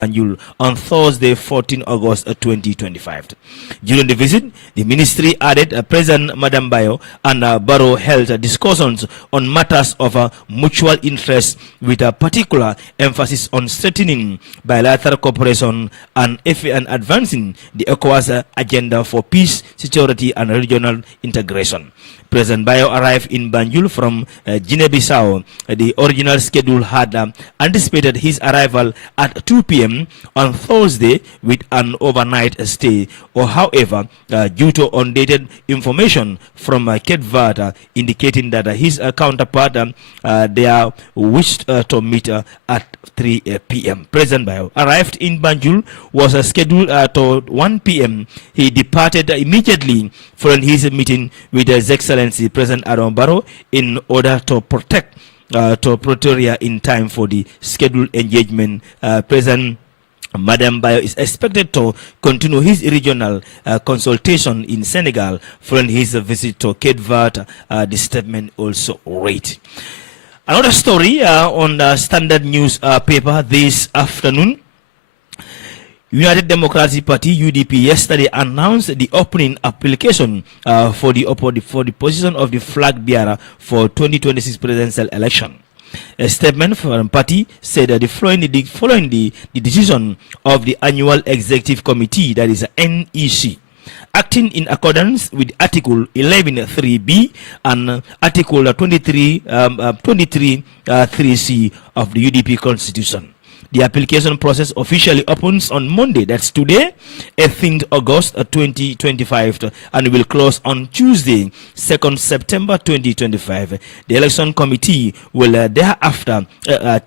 Banjul on Thursday, 14 August 2025. During the visit, the ministry added President Madam Bayo and Barrow held discussions on matters of mutual interest with a particular emphasis on strengthening bilateral cooperation and advancing the ECOWAS agenda for peace, security and regional integration. President Bayo arrived in Banjul from Guinea-Bissau. The original schedule had anticipated his arrival at 2 p.m. on Thursday with an overnight stay. However, due to undated information from Cape Verde indicating that his counterpart there wished to meet at 3 p.m. President Bayo arrived in Banjul, was scheduled to 1 p.m. He departed immediately following his meeting with His Excellency President Adam Barrow in order to protect Pretoria in time for the scheduled engagement. President Madam Bayo is expected to continue his regional consultation in Senegal following his visit to Cape Verde, the statement also read. Another story on the Standard newspaper this afternoon. United Democratic Party (UDP) yesterday announced the opening application for the position of the flag bearer for 2026 presidential election. A statement from the party said that following the decision of the annual executive committee, that is NEC, acting in accordance with Article 11.3b and Article 23.3c of the UDP Constitution. The application process officially opens on Monday, that's today, 18th August 2025, and will close on Tuesday, 2nd September 2025. The election committee will thereafter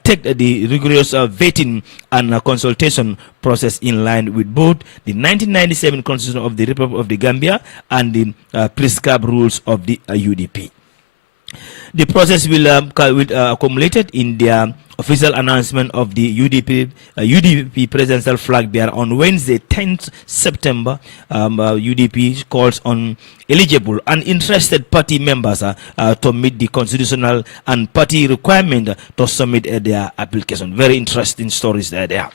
take the rigorous vetting and consultation process in line with both the 1997 Constitution of the Republic of the Gambia and the prescribed rules of the UDP. The process will accumulated in their official announcement of the UDP presidential flag bearer on Wednesday, 10th September. UDP calls on eligible and interested party members to meet the constitutional and party requirement to submit their application. Very interesting stories there.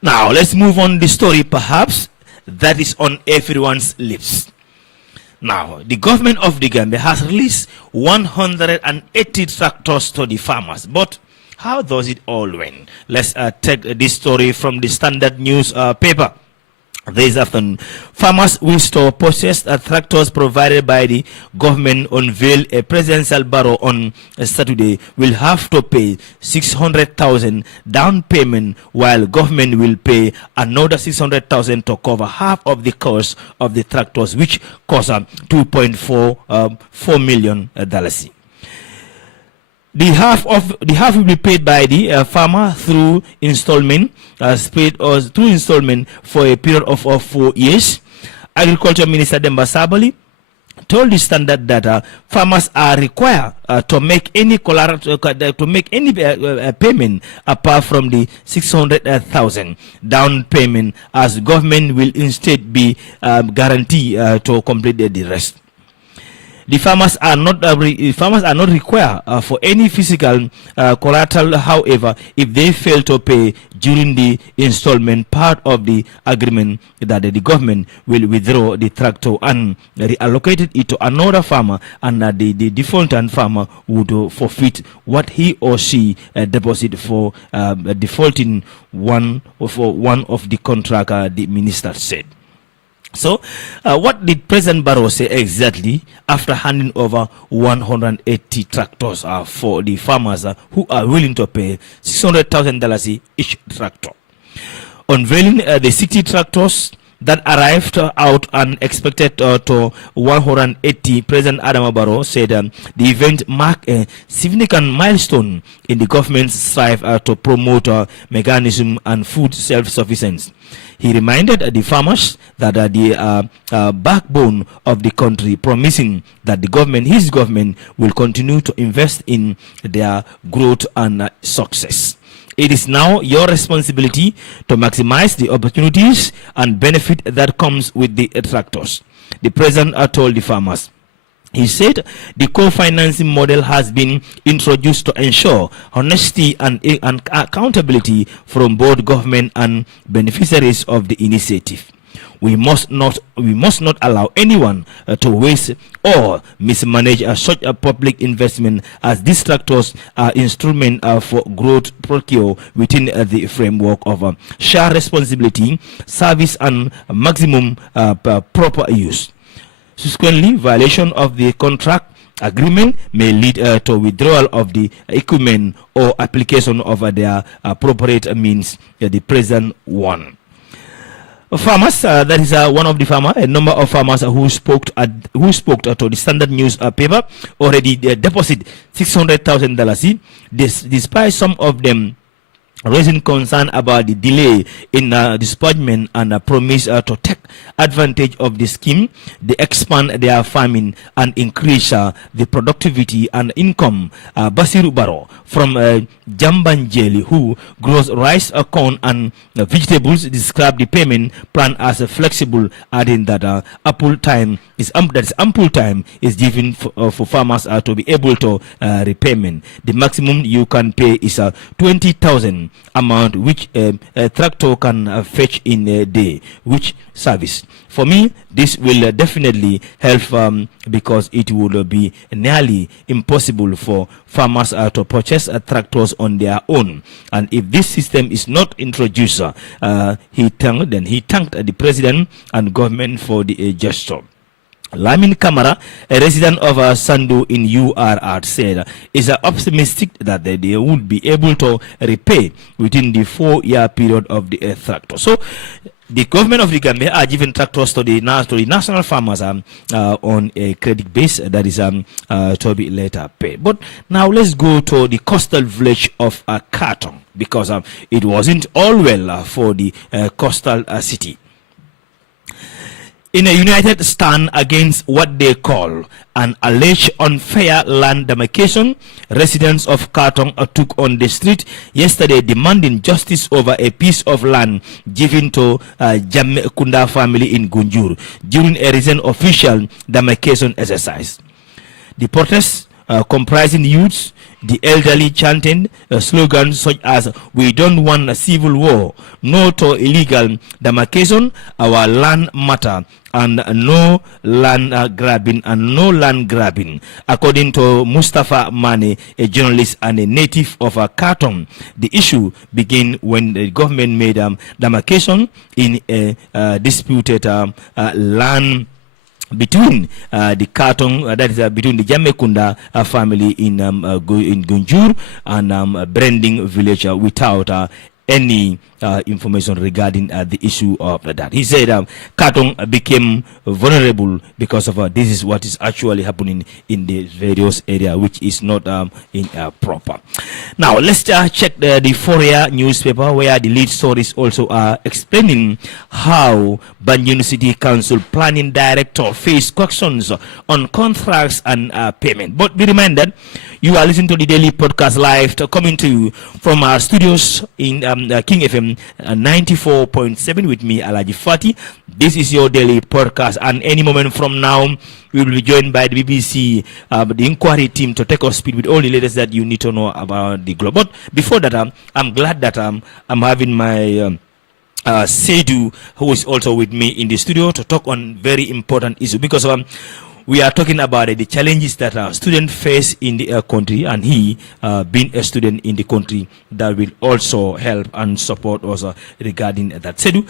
Now, let's move on the story perhaps that is on everyone's lips. Now, the government of the Gambia has released 180 tractors to the farmers. But how does it all went? Let's take this story from the Standard newspaper. This afternoon, farmers wish to purchase tractors provided by the government unveiled a presidential barrow on Saturday will have to pay 600,000 down payment, while government will pay another 600,000 to cover half of the cost of the tractors, which cost $2.4 million. The half will be paid by the farmer through installment, for a period of 4 years. Agriculture Minister Demba Sabali told the Standard that farmers are required to make any payment apart from the 600,000 down payment, as government will instead be guaranteed to complete the rest. The farmers are not required for any physical collateral. However, if they fail to pay during the installment part of the agreement, that the government will withdraw the tractor and reallocate it to another farmer, and the defaulting farmer would forfeit what he or she deposited for defaulting one of the contract, the minister said. So, what did President Barrow say exactly after handing over 180 tractors for the farmers who are willing to pay $600,000 each tractor? Unveiling the 60 tractors that arrived out and expected to 180, President Adama Barrow said the event marked a significant milestone in the government's strive to promote mechanism and food self-sufficiency. He reminded the farmers that the backbone of the country, promising that his government will continue to invest in their growth and success. It is now your responsibility to maximize the opportunities and benefit that comes with the tractors, the president told the farmers. He said the co-financing model has been introduced to ensure honesty and accountability from both government and beneficiaries of the initiative. We must not allow anyone to waste or mismanage such a public investment, as distractors are instrument for growth procure within the framework of shared responsibility, service, and maximum proper use. Subsequently, violation of the contract agreement may lead to withdrawal of the equipment or application of their appropriate means, the present one. Farmers, that is one of the farmers, a number of farmers who spoke to the Standard News paper already deposit $600,000, despite some of them raising concern about the delay in disbursement and promise to take advantage of the scheme. They expand their farming and increase the productivity and income. Basiru Baro from Jambanjeli, who grows rice, corn, and vegetables, described the payment plan as flexible, adding that ample time is given for farmers to be able to repayment. The maximum you can pay is 20,000 amount which a tractor can fetch in a day, which service. For me, this will definitely help because it would be nearly impossible for farmers to purchase tractors on their own. And if this system is not introduced, he thanked the president and government for the gesture. Lamin Kamara, a resident of SAIDOU in URR, said is optimistic that they would be able to repay within the 4-year period of the tractor. So the government of the Gambia are giving tractors to the national farmers on a credit base that is to be later paid. But now let's go to the coastal village of Kartong, because it wasn't all well for the coastal city. In a united stand against what they call an alleged unfair land demarcation, residents of Kartong took on the street yesterday demanding justice over a piece of land given to Jamme Kunda family in Gunjur during a recent official demarcation exercise. The protests comprising youths, the elderly chanting slogans such as "We don't want a civil war," "No to illegal demarcation," "Our land matter," and no land grabbing, According to Mustafa Mane, a journalist and a native of Kartong, the issue began when the government made demarcation in a disputed land between the Kartong, that is between the Jamekunda family in Gunjur and Branding village without any information regarding the issue of that. He said Kartong became vulnerable because of this is what is actually happening in the various area, which is not proper. Now let's check the Fourier newspaper, where the lead stories also are explaining how Banjul City Council planning director faced questions on contracts and payment. But be reminded, you are listening to the daily podcast live coming to you from our studios in King FM 94.7 with me, Alaji Fati. This is your daily podcast, and any moment from now we will be joined by the BBC, the inquiry team, to take us speed with all the latest that you need to know about the globe. But before that, I'm glad that I'm having my SAIDOU, who is also with me in the studio, to talk on very important issue, because we are talking about the challenges that students face in the country, and he, being a student in the country, that will also help and support us regarding that. SAIDOU,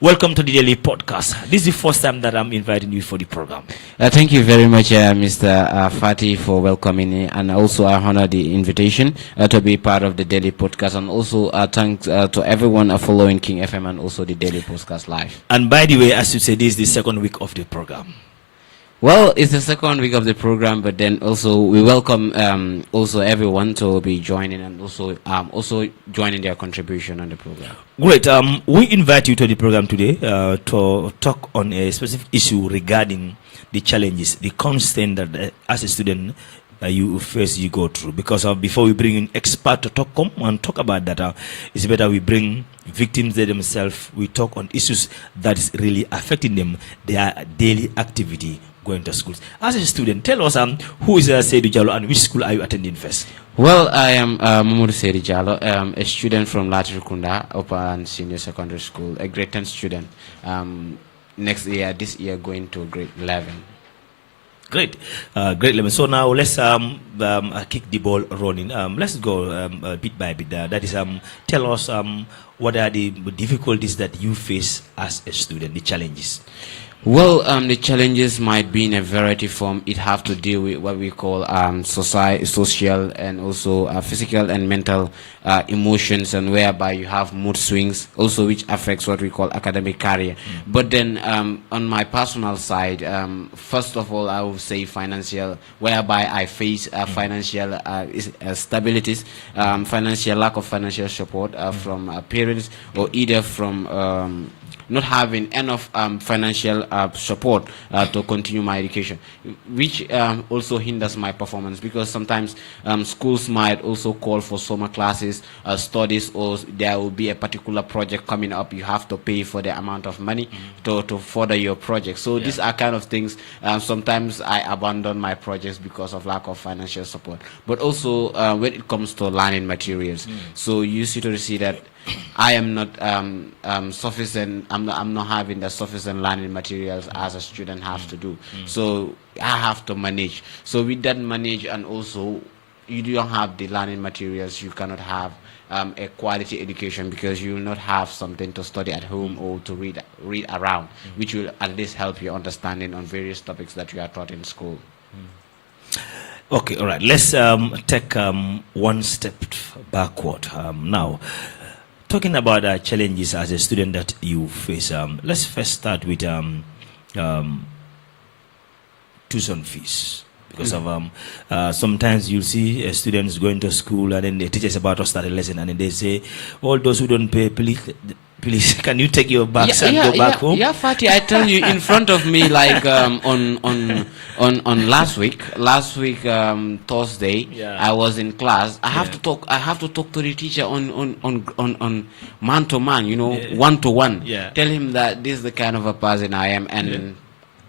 welcome to the daily podcast. This is the first time that I'm inviting you for the program. Thank you very much, Mr. Fati, for welcoming me, and also I honor the invitation to be part of the daily podcast, and also thanks to everyone following King FM and also the daily podcast live. And by the way, as you said, this is the second week of the program. Well, it's the second week of the program, but then also we welcome also everyone to be joining, and also joining their contribution on the program. Great. We invite you to the program today to talk on a specific issue regarding the challenges, the constant that as a student you go through. Because before we bring in expert to talk about that, it's better we bring victims themselves. We talk on issues that is really affecting them, their daily activity going to schools. As a student, tell us who is SAIDOU JALLOW and which school are you attending first? Well, I am Mamadou Seri Jallow, a student from Latrikunda Upper and Senior Secondary School, a grade 10 student. This year going to grade 11. Great, great. So now let's kick the ball rolling. Let's go bit by bit. That is, tell us what are the difficulties that you face as a student, the challenges. Well, the challenges might be in a variety form. It have to deal with what we call social and also physical and mental emotions, and whereby you have mood swings, also which affects what we call academic career. But then on my personal side, first of all, I would say financial, whereby I face financial stabilities, financial lack of financial support from parents, or either from not having enough financial support to continue my education, which also hinders my performance, because sometimes schools might also call for summer classes, studies, or there will be a particular project coming up. You have to pay for the amount of money to further your project. So these are kind of things. Sometimes I abandon my projects because of lack of financial support. But also when it comes to learning materials, so you see to see that I am not sufficient. I'm not having the sufficient learning materials as a student has to do. So I have to manage. So with that manage, and also you don't have the learning materials, you cannot have a quality education, because you will not have something to study at home or to read around, which will at least help your understanding on various topics that you are taught in school. Okay, all right. Let's take one step backward now. Talking about challenges as a student that you face, let's first start with tuition fees. Because of sometimes you'll see students going to school, and then the teacher's about to start a lesson, and then they say, all those who don't pay, please, can you take your bags and go back home? Yeah, Fatih, I tell you, in front of me, like on last week Thursday, I was in class. I have to talk to the teacher on man to man, one to one. Tell him that this is the kind of a person I am, and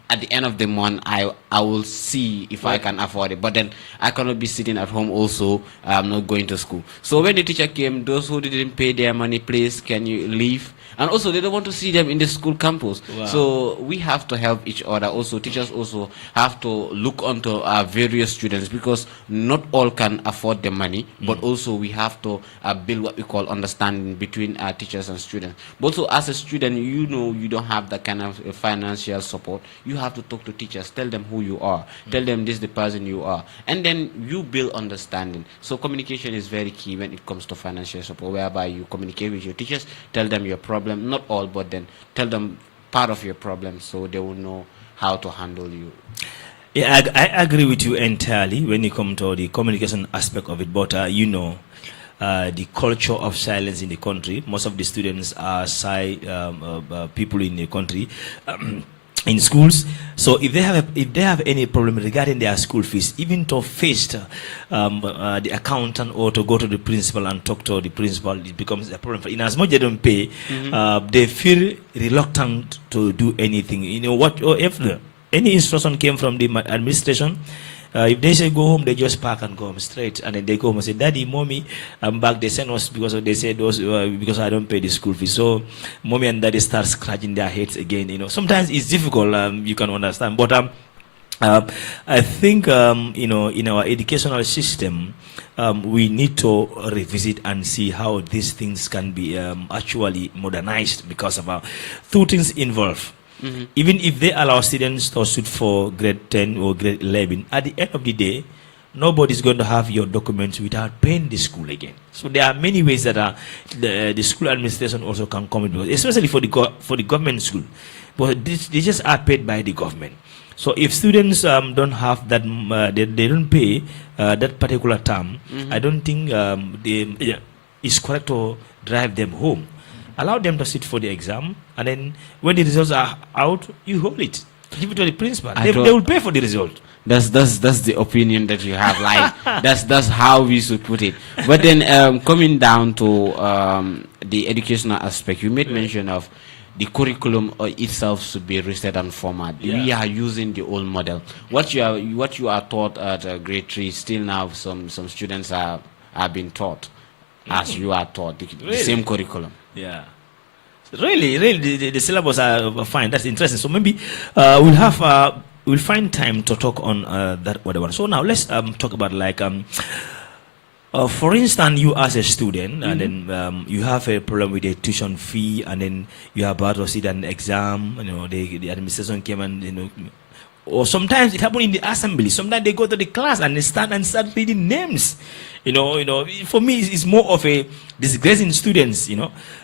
at the end of the month, I will see if I can afford it. But then I cannot be sitting at home also, not going to school. So when the teacher came, those who didn't pay their money, please, can you leave? And also, they don't want to see them in the school campus. So we have to help each other. Also, teachers also have to look onto our various students, because not all can afford the money, but also we have to build what we call understanding between our teachers and students. But also, as a student, you don't have that kind of financial support. You have to talk to teachers, tell them who you are, tell them this is the person you are, and then you build understanding. So communication is very key when it comes to financial support, whereby you communicate with your teachers, tell them your problem, not all, but then tell them part of your problem, so they will know how to handle you. Yeah, I agree with you entirely when you come to the communication aspect of it, but the culture of silence in the country, most of the students are shy people in the country. In schools, so if they have any problem regarding their school fees, even to face the accountant or to go to the principal and talk to the principal, it becomes a problem. In as much they don't pay, they feel reluctant to do anything. If any instruction came from the administration, if they say go home, they just park and go home straight, and then they go home and say, "Daddy, mommy, I'm back." They send us because they say those because I don't pay the school fees. So mommy and daddy start scratching their heads again. Sometimes it's difficult. You can understand, but I think in our educational system, we need to revisit and see how these things can be actually modernized, because of two things involved. Even if they allow students to shoot for grade 10 or grade 11, at the end of the day, nobody's going to have your documents without paying the school again. So there are many ways that the school administration also can come into, especially for the government school. But they just are paid by the government. So if students don't have that, they don't pay that particular term, I don't think it's correct to drive them home. Allow them to sit for the exam, and then when the results are out, you hold it. Give it to the principal. They will pay for the result. That's the opinion that you have. Like that's how we should put it. But then coming down to the educational aspect, you made mention of the curriculum itself should be reset and format. We are using the old model. What you are taught at grade 3, still now some students are being taught as you are taught the same curriculum. Yeah. Really, the syllabus are fine. That's interesting. So maybe we'll find time to talk on that other one. So now let's talk about like for instance, you as a student, and then you have a problem with the tuition fee, and then you are about to sit an exam. You know, the administration came and or sometimes it happens in the assembly. Sometimes they go to the class and they start reading names. You know. For me, it's more of a disgracing students.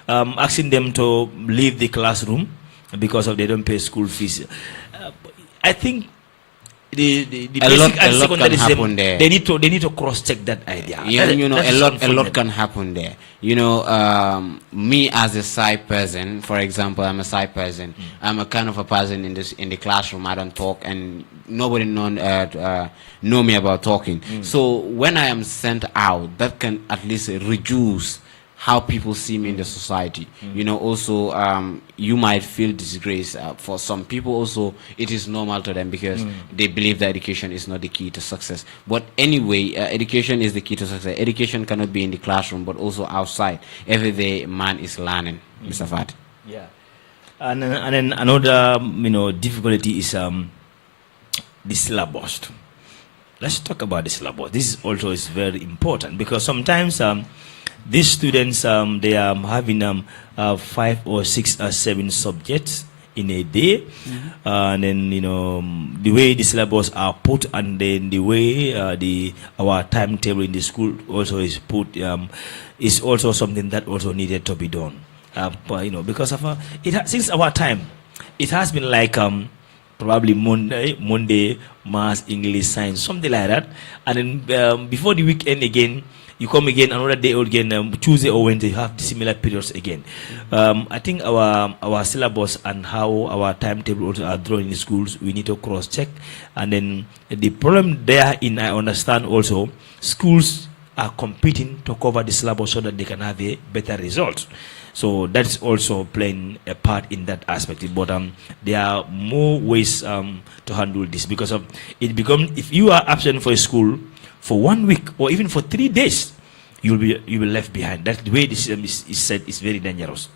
Asking them to leave the classroom because of they don't pay school fees. I think the basic and secondary system, they need to cross check that idea. A lot can happen there. Me as a shy person, for example, I'm a shy person. I'm a kind of a person in the classroom. I don't talk, and nobody know me about talking. So when I am sent out, that can at least reduce how people see me in the society. Also you might feel disgrace. For some people also it is normal to them because they believe that education is not the key to success. But anyway, education is the key to success. Education cannot be in the classroom but also outside. Every day man is learning. Mr. Fat. Yeah. And then another difficulty is the syllabus. Let's talk about the syllabus. This also is very important because sometimes these students, they are having 5 or 6 or 7 subjects in a day, and then the way the syllabus are put, and then the way our timetable in the school also is put, is also something that also needed to be done. Because of since our time, it has been like probably Monday, Maths, English, Science, something like that, and then before the weekend again. You come again another day again, Tuesday or Wednesday, you have similar periods again. I think our syllabus and how our timetable also are drawn in the schools, we need to cross-check. And then the problem there I understand also, schools are competing to cover the syllabus so that they can have a better result. So that's also playing a part in that aspect. But there are more ways to handle this because of it becomes, if you are absent for a school, for 1 week or even for 3 days, you will be left behind. That's the way the system is set. Is very dangerous.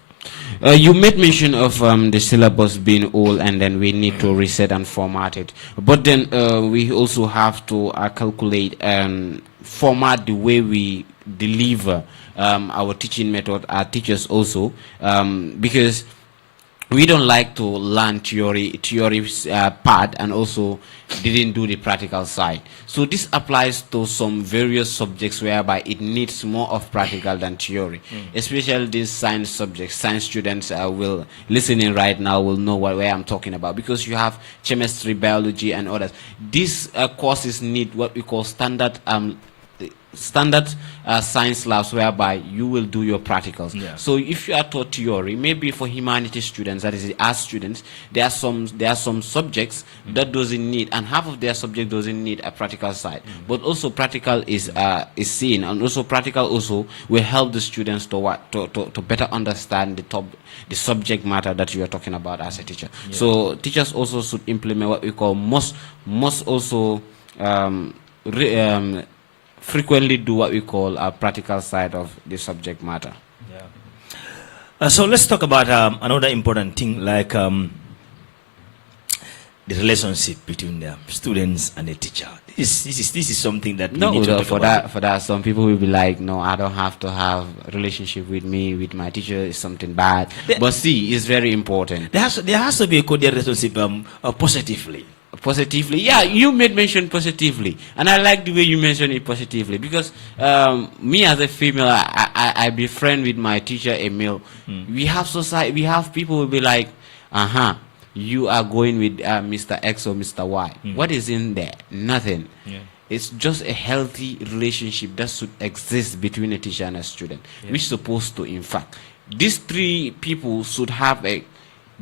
You made mention of the syllabus being old, and then we need to reset and format it. But then we also have to calculate and format the way we deliver our teaching method, our teachers also, because we don't like to learn theory part and also didn't do the practical side. So this applies to some various subjects whereby it needs more of practical than theory. Especially these science subjects. Science students will listening right now will know where I'm talking about, because you have chemistry, biology, and others. These courses need what we call standard science labs whereby you will do your practicals. So if you are taught theory, maybe for humanities students, that is the art students, there are some subjects that doesn't need, and half of their subject doesn't need a practical side. But also practical is seen, and also practical also will help the students to better understand the subject matter that you are talking about as a teacher. So teachers also should implement what we call must also frequently do what we call a practical side of the subject matter. So let's talk about another important thing, like the relationship between the students and the teacher. This is something that we need to talk about. For that, some people will be like, no, I don't have to have a relationship with my teacher. Is something bad. But see, it's very important. There has to be a cordial relationship positively. Positively, yeah, you made mention positively, and I like the way you mentioned it positively, because me as a female, I befriend with my teacher, a male. We have society, we have people will be like, you are going with Mr. X or Mr. Y. What is in there? Nothing. It's just a healthy relationship that should exist between a teacher and a student, which is supposed to, in fact, these 3 people should have a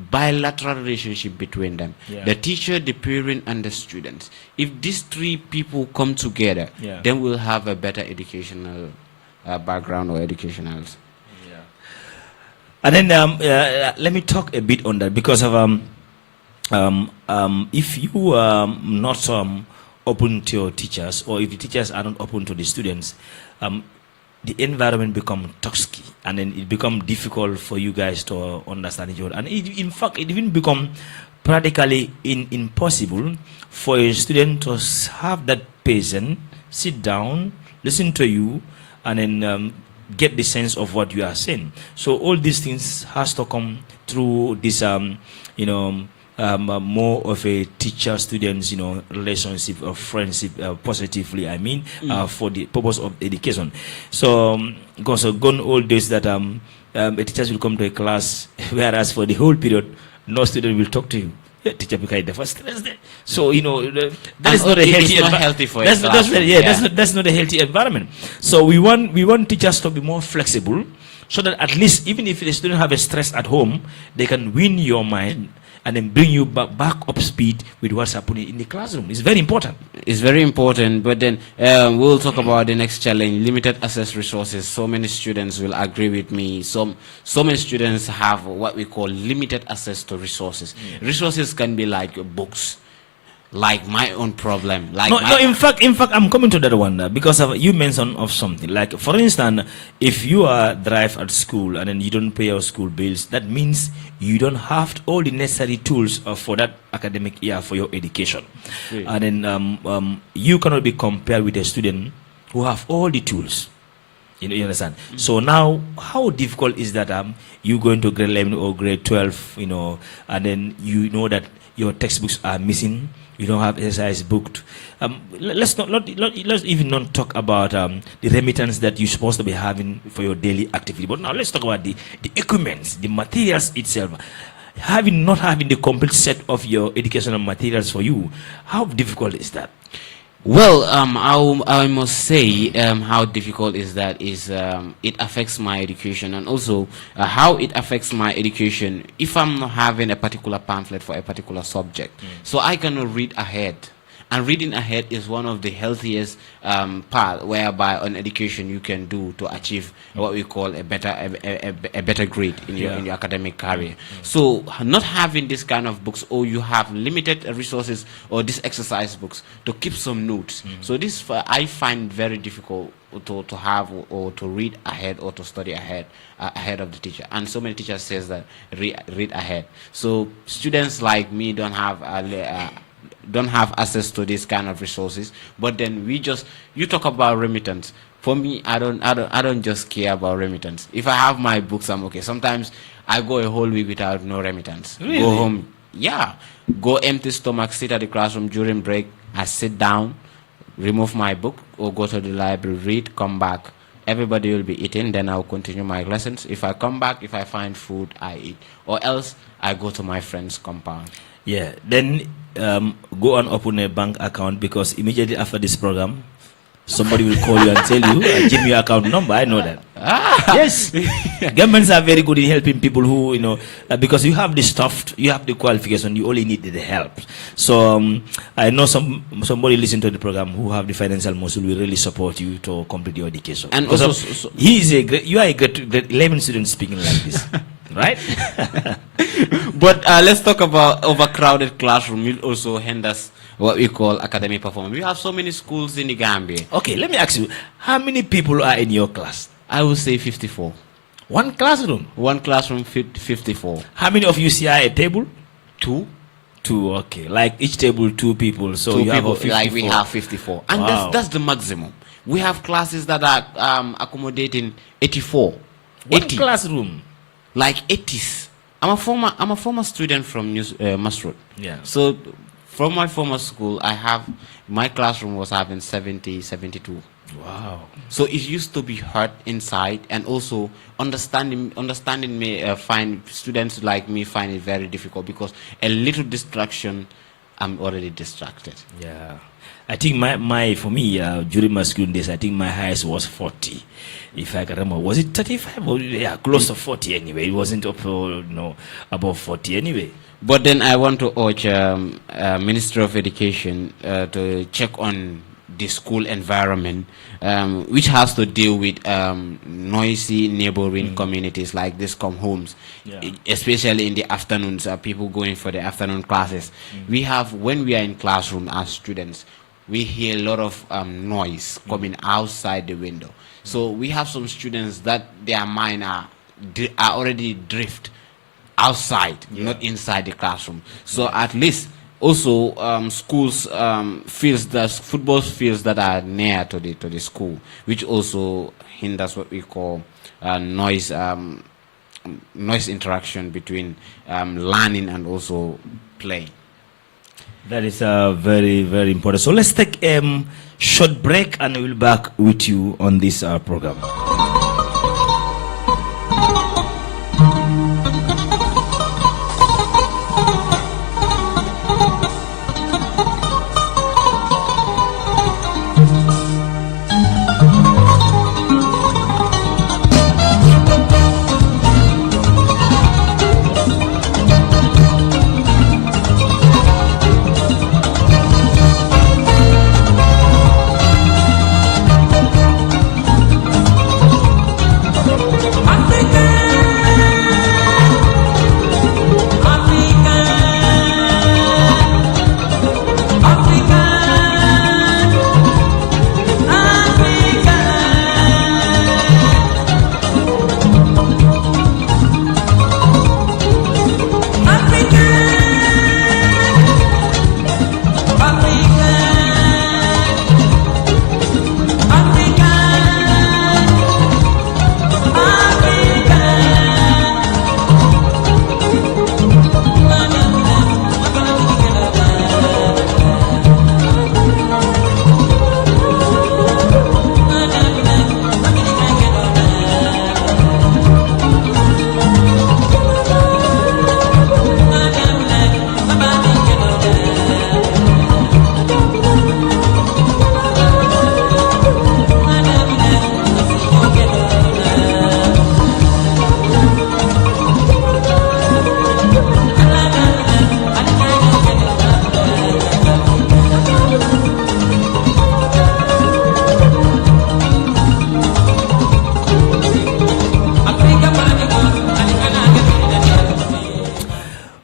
bilateral relationship between them. Yeah. The teacher, the parent, and the students. If these three people come together, then we'll have a better educational background or educational. And then let me talk a bit on that, because of if you are not open to your teachers, or if the teachers are not open to the students, the environment become toxic, and then it become difficult for you guys to understand each other. And in fact, it even become practically impossible for a student to have that patient sit down, listen to you, and then get the sense of what you are saying. So all these things has to come through this, more of a teacher-students, relationship or friendship, positively, I mean, for the purpose of education. So, because gone all days that a teachers will come to a class, whereas for the whole period, no student will talk to you. Yeah, teacher became the first Thursday. So that is not a healthy environment. That's not a healthy environment. So we want teachers to be more flexible, so that at least even if the student have a stress at home, they can win your mind and then bring you back up speed with what's happening in the classroom. It's very important. It's very important, but then we'll talk about the next challenge: limited access resources. So many students will agree with me. So many students have what we call limited access to resources. Resources can be like books, like my own problem. Like in fact, I'm coming to that one because you mentioned of something. Like, for instance, if you are drive at school and then you don't pay your school bills, that means you don't have all the necessary tools for that academic year for your education. And then you cannot be compared with a student who have all the tools. You understand? So now, how difficult is that? You going to grade 11 or grade 12, and then you know that your textbooks are missing. You don't have exercise booked. Let's even not talk about the remittance that you're supposed to be having for your daily activity. But now let's talk about the equipments, the materials itself. Not having the complete set of your educational materials for you, how difficult is that? Well, I must say how difficult is that is it affects my education, and also how it affects my education if I'm not having a particular pamphlet for a particular subject. So I cannot read ahead. And reading ahead is one of the healthiest part whereby on education you can do to achieve what we call a better grade in your academic career. So not having this kind of books, or you have limited resources or these exercise books to keep some notes. So this I find very difficult to have or to read ahead or to study ahead of the teacher. And so many teachers says that read ahead. So students like me don't have access to this kind of resources. But then you talk about remittance. For me, I don't just care about remittance. If I have my books, I'm okay. Sometimes I go a whole week without no remittance. Really? Go home, go empty stomach, sit at the classroom during break. I sit down, remove my book, or go to the library, read, come back. Everybody will be eating, then I'll continue my lessons. If I come back, if I find food, I eat. Or else, I go to my friend's compound. Yeah, then go and open a bank account, because immediately after this program, somebody will call you and tell you, give me your account number. I know that. Yes. Governments are very good in helping people who, because you have the stuff, you have the qualification, you only need the help. So I know somebody listen to the program who have the financial muscle will really support you to complete your education. And also, you are a great 11 student speaking like this. Right? But let's talk about overcrowded classroom. It also hinders what we call academic performance. We have so many schools in the Gambia. Okay, let me ask you, how many people are in your class? I would say 54. One classroom? One classroom, 54. How many of you see a table? Two. Two, okay. Like each table, two people. So two you people, have 54. like we have 54. And that's the maximum. We have classes that are accommodating 84. One classroom? Like 80s. I'm a former student from Masroad. Yeah. So from my former school, my classroom was having 70, 72. Wow. So it used to be hot inside, and also understanding me, find students like me find it very difficult, because a little distraction I'm already distracted. Yeah. I think for me, during my school days, I think my highest was 40. If I can remember, was it 35 or yeah, close to 40 anyway. It wasn't up, above 40 anyway. But then I want to urge Ministry of Education to check on the school environment, which has to deal with noisy neighboring communities like these homes, especially in the afternoons, people going for the afternoon classes. We have, when we are in classroom as students, we hear a lot of noise coming outside the window. So we have some students that their mind are already drift outside, not inside the classroom. So at least also schools football fields that are near to the school, which also hinders what we call noise interaction between learning and also playing. That is very, very important. So let's take a short break and we'll be back with you on this program.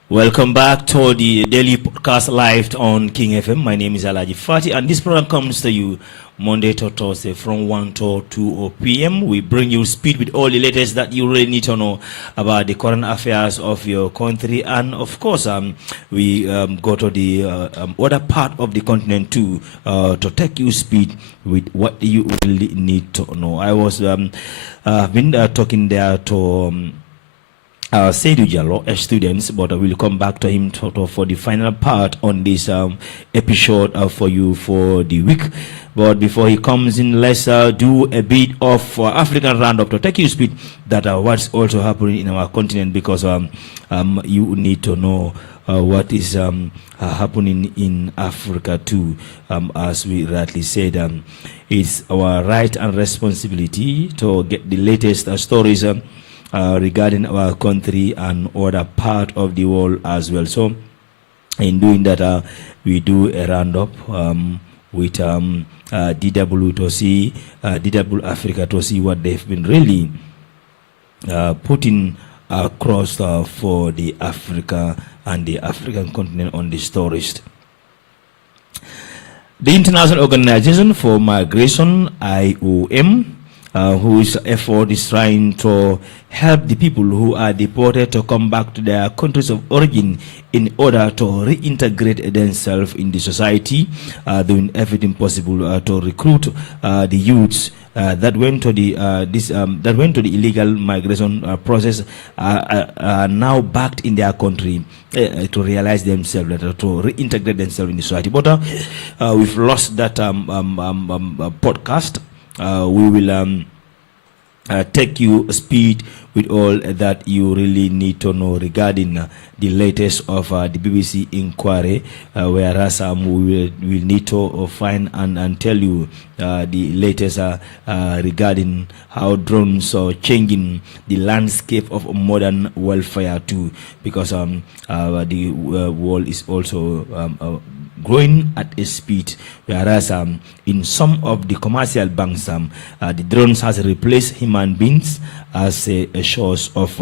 Welcome back to the daily podcast live on King FM. My name is Alaji Fati, and this program comes to you Monday to Thursday from 1 to 2 p.m. We bring you speed with all the latest that you really need to know about the current affairs of your country, and of course, we go to the other part of the continent too to take you speed with what you really need to know. I was been talking there to. SAIDOU JALLOW students, but I will come back to him for the final part on this episode for you for the week. But before he comes in, let's do a bit of African roundup to take you speed that what's also happening in our continent, because you need to know what is happening in Africa too. As we rightly said, it's our right and responsibility to get the latest stories regarding our country and other part of the world as well. So in doing that, we do a roundup with DW to see DW Africa to see what they've been really putting across for the Africa and the African continent on the stories. The International Organization for Migration, IOM, whose effort is trying to help the people who are deported to come back to their countries of origin in order to reintegrate themselves in the society, doing everything possible to recruit the youths that went to the illegal migration process are now backed in their country to realize themselves, to reintegrate themselves in the society. But we've lost that podcast. We will take you speed with all that you really need to know regarding the latest of the BBC inquiry, whereas we will need to find and tell you the latest regarding how drones are changing the landscape of modern warfare too, because the world is also growing at a speed, whereas in some of the commercial banks, the drones has replaced human beings as a source of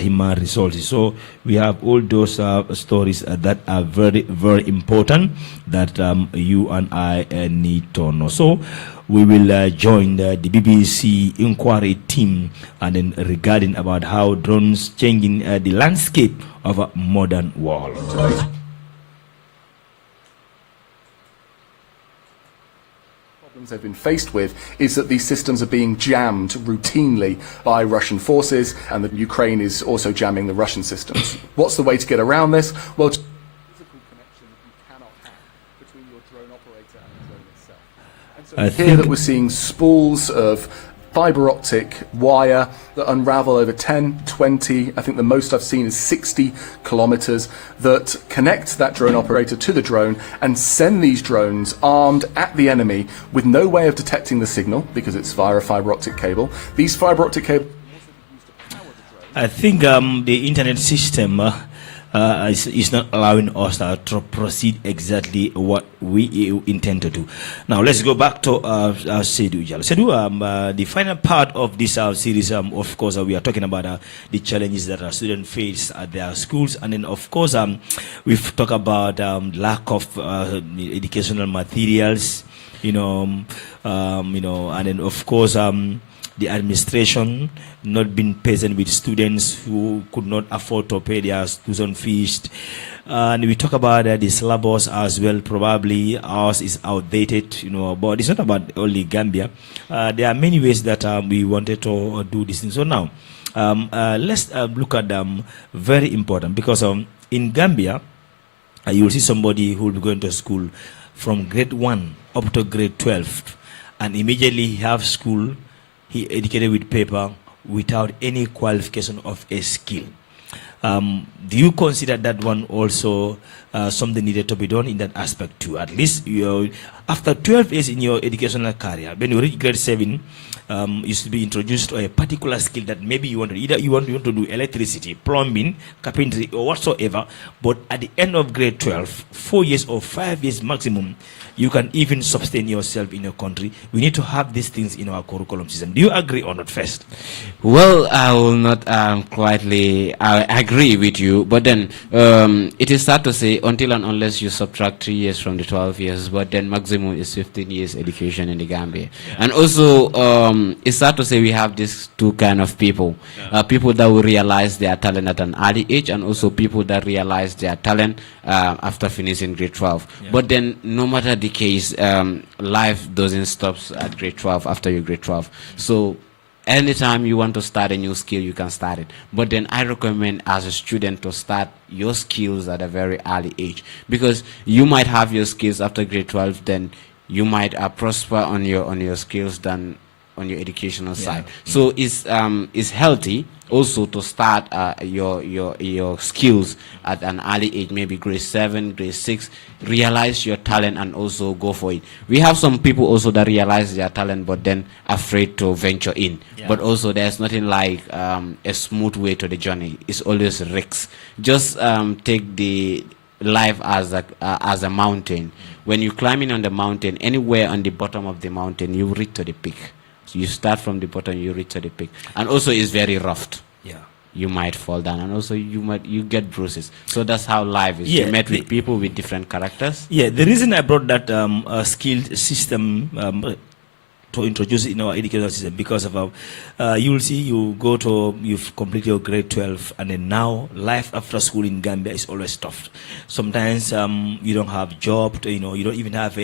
human resources. So we have all those stories that are very, very important that you and I need to know. So we will join the BBC inquiry team and then regarding about how drones changing the landscape of a modern world. They've been faced with is that these systems are being jammed routinely by Russian forces, and that Ukraine is also jamming the Russian systems. What's the way to get around this? Well, physical connection that you cannot have between your drone operator and the drone itself. And so here that we're seeing spools of fiber optic wire that unravel over 10, 20, I think the most I've seen is 60 kilometers, that connect that drone operator to the drone and send these drones armed at the enemy with no way of detecting the signal because it's via a fiber optic cable. These fiber optic cables I think the internet system is not allowing us to proceed exactly what we intend to do. Now let's go back to SAIDOU. SAIDOU, the final part of this series, of course, we are talking about the challenges that our students face at their schools, and then of course we've talked about lack of educational materials, and then of course the administration not being patient with students who could not afford to pay their tuition fees. And we talk about the syllabus as well. Probably ours is outdated, but it's not about only Gambia. There are many ways that we wanted to do this thing. So now, let's look at them. Very important, because in Gambia, you will see somebody who will be going to school from grade 1 up to grade 12, and immediately have school. He educated with paper without any qualification of a skill. Do you consider that one also something needed to be done in that aspect too? At least after 12 years in your educational career, when you reach grade 7, you should be introduced to a particular skill that maybe you want to, either you want to do electricity, plumbing, carpentry, or whatsoever. But at the end of grade 12, 4 years or 5 years maximum, you can even sustain yourself in your country. We need to have these things in our curriculum system. Do you agree or not first? Well, I will not quietly agree with you, but then it is sad to say until and unless you subtract 3 years from the 12 years, but then maximum is 15 years education in the Gambia. Yeah. And also it's sad to say we have these two kind of people. Yeah. People that will realize their talent at an early age, and also people that realize their talent after finishing grade 12. Yeah. But then no matter the case, life doesn't stop at grade 12 after your grade 12. So anytime you want to start a new skill, you can start it. But then I recommend as a student to start your skills at a very early age, because you might have your skills after grade 12, then you might prosper on your skills than on your educational side. So it's healthy also to start your skills at an early age, maybe grade 7, grade 6, realize your talent and also go for it. We have some people also that realize their talent but then afraid to venture in. Yeah. But also there's nothing like a smooth way to the journey. It's always risks. Just take the life as a mountain. When you're climbing on the mountain, anywhere on the bottom of the mountain, you reach to the peak. So you start from the bottom, you reach to the peak, and also it's very rough. Yeah, you might fall down, and also you get bruises. So that's how life is. Yeah, you met with people with different characters. Yeah, the reason I brought that skilled system to introduce it in our educational system, because of you will see, you've completed your grade 12, and then now life after school in Gambia is always tough. Sometimes you don't have job, you don't even have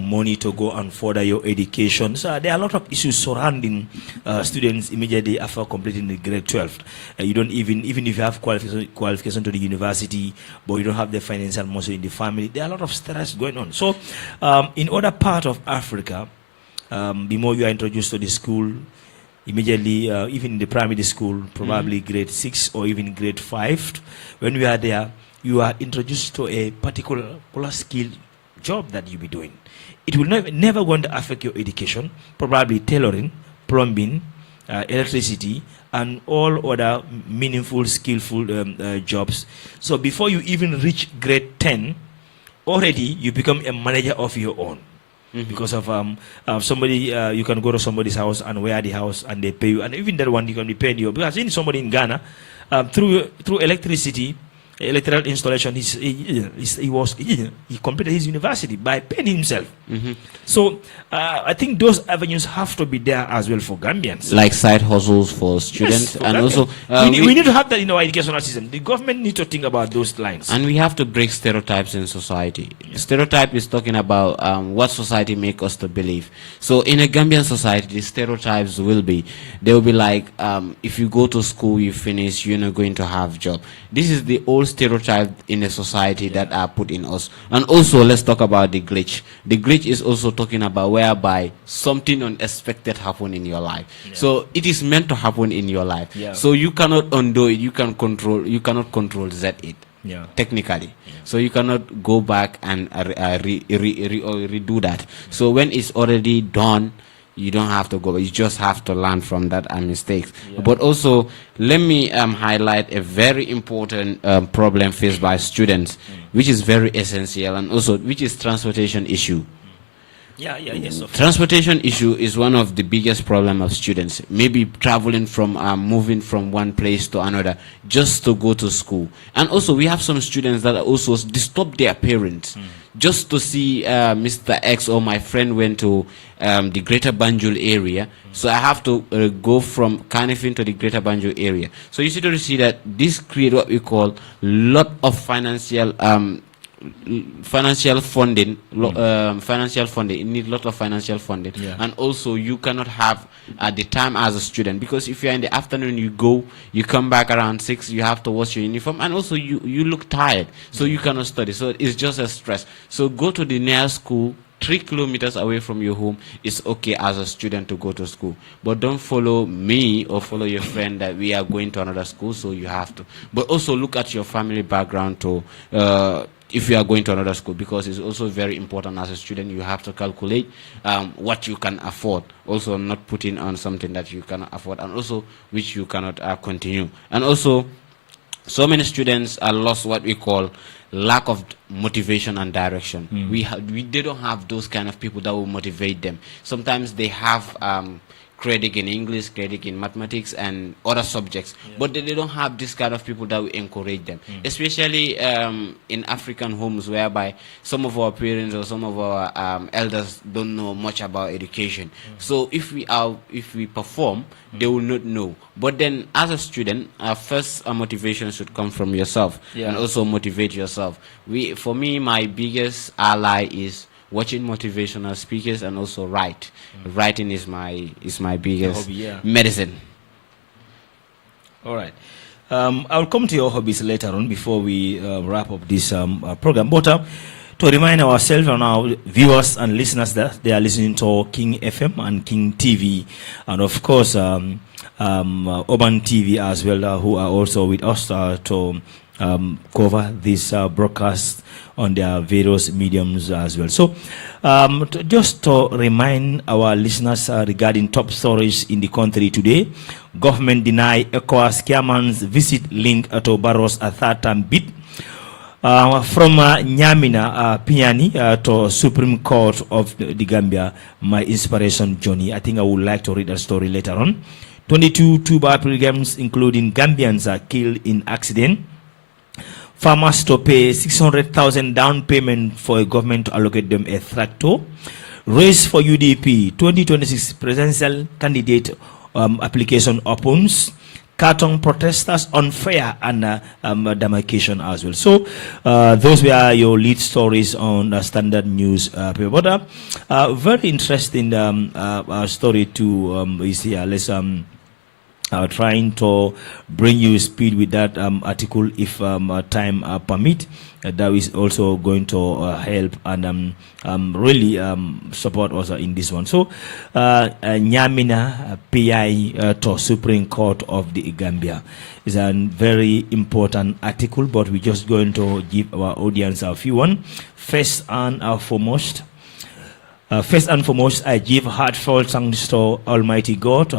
money to go and further your education. So there are a lot of issues surrounding students immediately after completing the grade 12. You don't even if you have qualification to the university, but you don't have the financial muscle in the family. There are a lot of stress going on. So in other part of Africa, the more you are introduced to the school, immediately, even in the primary school, probably grade 6 or even grade 5, when we are there, you are introduced to a particular skill job that you'll be doing. It will never going to affect your education, probably tailoring, plumbing, electricity, and all other meaningful, skillful jobs. So before you even reach grade 10, already you become a manager of your own. Because of somebody, you can go to somebody's house and wear the house and they pay you. And even that one, you can be paying you. Because in somebody in Ghana, through electricity, electrical installation, he completed his university by paying himself. So I think those avenues have to be there as well for Gambians. Like side hustles for students. Yes, for and Gambians. also we need to have that in our educational system. The government needs to think about those lines. And we have to break stereotypes in society. Stereotype is talking about what society make us to believe. So in a Gambian society, the stereotypes will be, they will be like, if you go to school, you finish, you're not going to have job. This is the old stereotype in a society that are put in us. And also, let's talk about the glitch. The glitch is also talking about whereby something unexpected happen in your life. So it is meant to happen in your life. So you cannot undo it. You cannot control Z it. Technically. So you cannot go back and redo that. So when it's already done, you don't have to go, you just have to learn from that mistakes. But also, let me highlight a very important problem faced by students, which is very essential, and also which is transportation issue. Transportation issue is one of the biggest problem of students. Maybe traveling from, moving from one place to another just to go to school. And also we have some students that also disturb their parents just to see Mr. X or my friend went to the Greater Banjul area. So I have to go from Kanifing to the Greater Banjul area. So you see that this create what we call lot of financial funding. You need a lot of financial funding. And also you cannot have the time as a student, because if you're in the afternoon, you come back around 6, you have to wash your uniform, and also you look tired, so you cannot study. So it's just a stress. So go to the nearest school 3 kilometers away from your home. It's okay as a student to go to school, but don't follow me or follow your friend that we are going to another school, so you have to. But also look at your family background too, if you are going to another school, because it's also very important as a student. You have to calculate what you can afford, also not putting on something that you cannot afford, and also which you cannot continue. And also, so many students are lost what we call lack of motivation and direction. They don't have those kind of people that will motivate them. Sometimes they have credit in English, credit in mathematics, and other subjects, but they don't have this kind of people that will encourage them, especially in African homes, whereby some of our parents or some of our elders don't know much about education. So if we perform, they will not know. But then as a student, first motivation should come from yourself, and also motivate yourself. For me, my biggest ally is watching motivational speakers, and also writing is my biggest hobby, medicine. All right. I'll come to your hobbies later on before we wrap up this program. But to remind ourselves and our viewers and listeners that they are listening to King FM and King TV, and of course Urban TV as well, who are also with us to cover this broadcast on their various mediums as well. So just to remind our listeners regarding top stories in the country today: government deny ECOWAS chairman's visit link to Barrow's third-term bid. From Nyamina Piani to Supreme Court of the Gambia, my inspiration journey. I think I would like to read a story later on. 22 Tuba pilgrims, including Gambians, are killed in accident. Farmers to pay 600,000 down payment for a government to allocate them a tractor. Race for UDP 2026 presidential candidate application opens. Carton protesters on fire and demarcation as well. So those were your lead stories on the Standard News paper. But very interesting story too is here. Let's trying to bring you speed with that article if time permit. That is also going to help and really support us in this one. So, Nyamina PI to Supreme Court of the Gambia is a very important article, but we're just going to give our audience a few one. First and foremost, I give heartfelt thanks to Almighty God,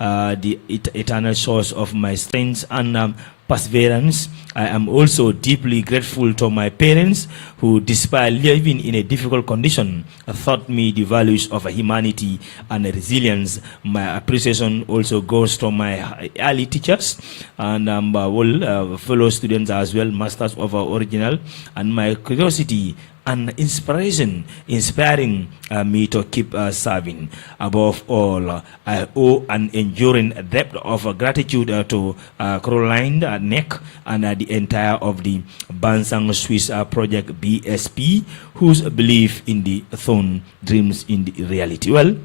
the eternal source of my strength and perseverance. I am also deeply grateful to my parents who, despite living in a difficult condition, taught me the values of humanity and resilience. My appreciation also goes to my early teachers and all fellow students as well, masters of our original, and my curiosity and inspiring me to keep serving. Above all, I owe an enduring debt of gratitude to Caroline Neck and the entire of the Bansang Swiss project BSP, whose belief in the throne dreams in the reality. Well,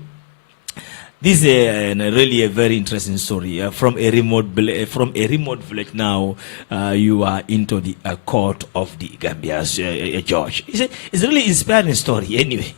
this is really a very interesting story. From a remote village now, you are into the court of the Gambia, George. It's a really inspiring story anyway.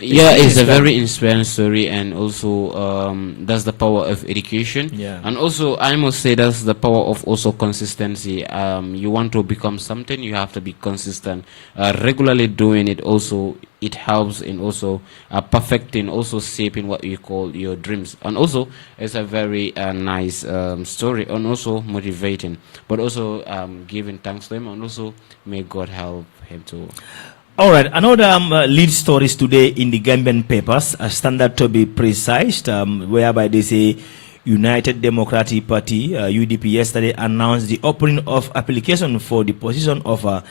It's a very inspiring story, and also that's the power of education. Yeah. And also, I must say that's the power of also consistency. You want to become something, you have to be consistent. Regularly doing it also, it helps in also perfecting, also shaping what you call your dreams. And also, it's a very nice story, and also motivating, but also giving thanks to him, and also may God help him to. All right, another lead stories today in the Gambian papers, a standard to be precise, whereby they say United Democratic Party, UDP, yesterday announced the opening of application for the position of a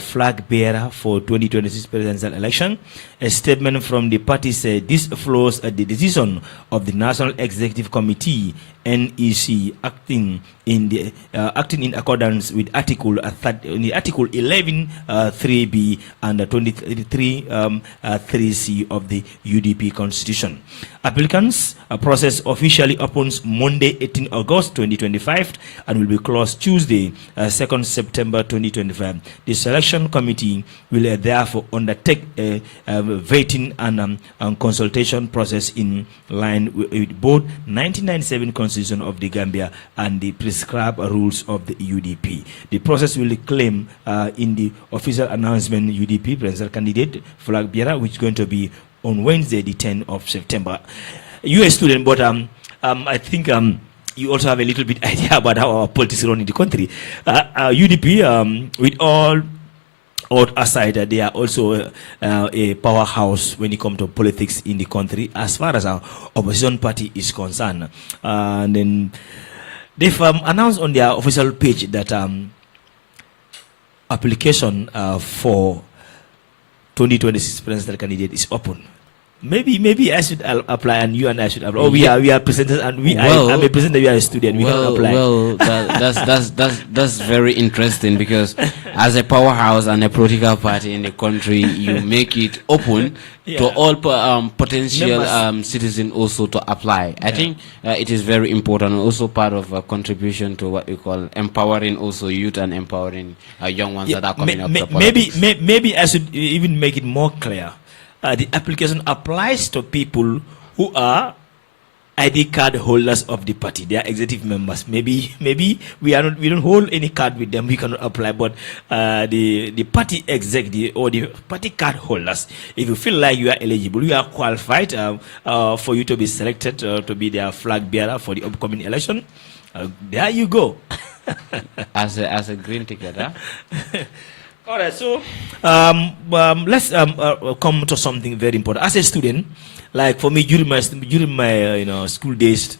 flag bearer for 2026 presidential election. A statement from the party said this follows the decision of the National Executive Committee, NEC, acting in accordance with Article 11 3B and 23 3C of the UDP Constitution. Applicants process officially opens Monday, 18 August 2025, and will be closed Tuesday, 2nd September 2025. The selection committee will therefore undertake a vetting and consultation process in line with both 1997 Constitution of the Gambia and the prescribed rules of the UDP. The process will claim in the official announcement UDP presidential candidate flag bearer, which is going to be on Wednesday, the 10th of September. You're a student, but I think you also have a little bit idea about how our politics run in the country. UDP, with all aside, they are also a powerhouse when it comes to politics in the country, as far as our opposition party is concerned. And then they've announced on their official page that application for 2026 presidential candidate is open. Maybe I should apply, and you and I should apply. Oh, we are presenters, and I'm a presenter. You are a student. We can apply. Well, that's very interesting, because as a powerhouse and a political party in the country, you make it open to all potential citizens also to apply. I think it is very important, and also part of a contribution to what we call empowering also youth and empowering young ones that are coming up to politics. Maybe I should even make it more clear. The application applies to people who are ID card holders of the party. They are executive members. Maybe we don't hold any card with them. We cannot apply. But the party executive or the party card holders, if you feel like you are eligible, you are qualified for you to be selected to be their flag bearer for the upcoming election. There you go. as a green ticket, huh? All right, so let's come to something very important. As a student, like for me during my school days,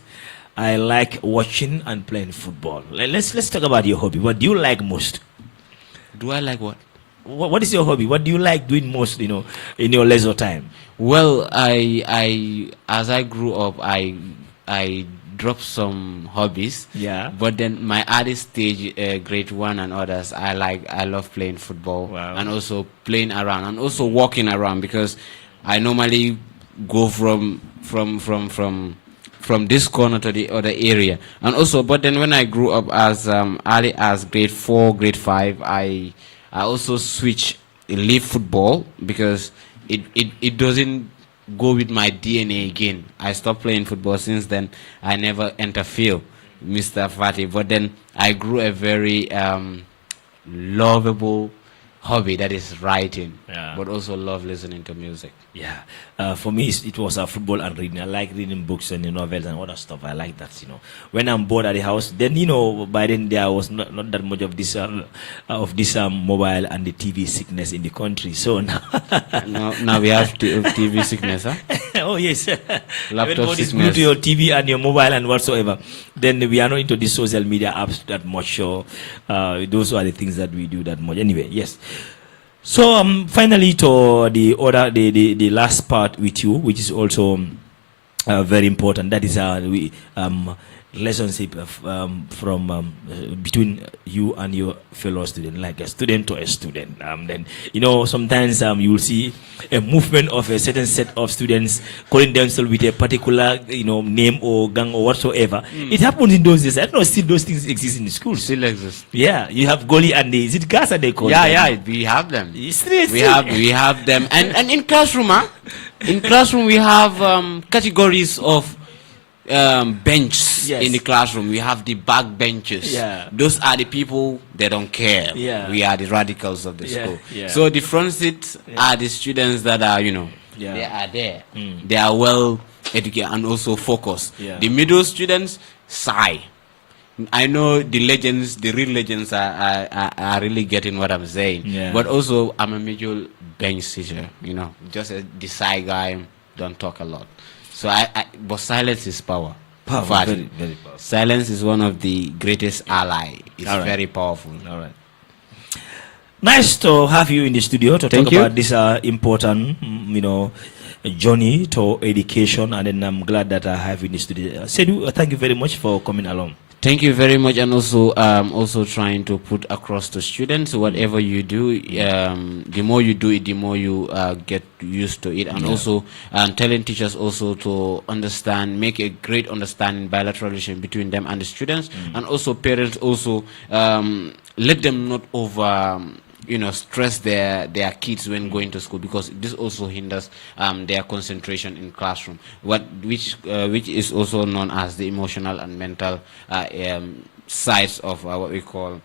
I like watching and playing football. Let's talk about your hobby. What do you like most? Do I like what? What is your hobby? What do you like doing most? In your leisure time. Well, I as I grew up, I dropped some hobbies. Yeah. But then my early stage, grade 1 and others, I love playing football. Wow. And also playing around and also walking around, because I normally go from from this corner to the other area. And also, but then when I grew up as early as grade 4, grade 5, I also switched leave football because it doesn't go with my DNA again. I stopped playing football since then. I never enter field, Mr. Fatih. But then I grew a very lovable hobby, that is writing, but also love listening to music. Yeah, for me it was football and reading. I like reading books and novels and other stuff. I like that, when I'm bored at the house, then by then there was not that much of this mobile and the TV sickness in the country. So now we have TV sickness, huh? Oh yes. Laptop sickness. sickness. To your TV and your mobile and whatsoever, then we are not into the social media apps that much. So those are the things that we do that much. Anyway, yes. So finally to the last part with you, which is also very important. That is relationship from between you and your fellow student, like a student to a student. Then sometimes you will see a movement of a certain set of students calling themselves with a particular name or gang or whatsoever. It happens in those days. I don't know, still those things exist in the schools. Still exist. Yeah, you have Goli and is it Gaza they call them? Yeah, we have them. We have them, and in classroom, in classroom we have categories of benches. Yes. In the classroom. We have the back benches. Yeah. Those are the people they don't care. Yeah. We are the radicals of the school. Yeah. So the front seats are the students that are, they are there. They are well educated and also focused. Yeah. The middle students sigh. I know the legends, the real legends are really getting what I'm saying. Yeah. But also I'm a middle bench teacher, just the shy guy, don't talk a lot. So but silence is power. Powerful, very, very powerful. Silence is one of the greatest ally. It's very powerful. All right. Nice to have you in the studio to talk about this important, journey to education. And then I'm glad that I have you in the studio. SAIDOU, thank you very much for coming along. Thank you very much, and also trying to put across to students whatever you do, the more you do it, the more you get used to it, and also telling teachers also to understand, make a great understanding bilateral relation between them and the students, and also parents also let them not over stress their kids when going to school, because this also hinders their concentration in classroom, which is also known as the emotional and mental sides of what we call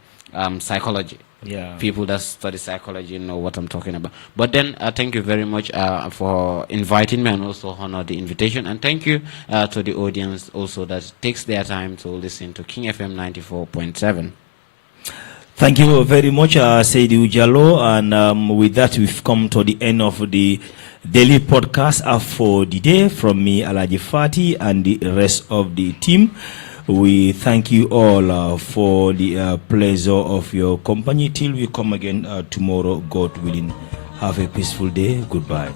psychology. Yeah. People that study psychology know what I'm talking about. But then thank you very much for inviting me, and also honor the invitation, and thank you to the audience also that takes their time to listen to King FM 94.7. Thank you very much, SAIDOU JALLOW. And with that, we've come to the end of the daily podcast for the day. From me, Alaji Fati, and the rest of the team, we thank you all for the pleasure of your company. Till we come again tomorrow, God willing. Have a peaceful day. Goodbye.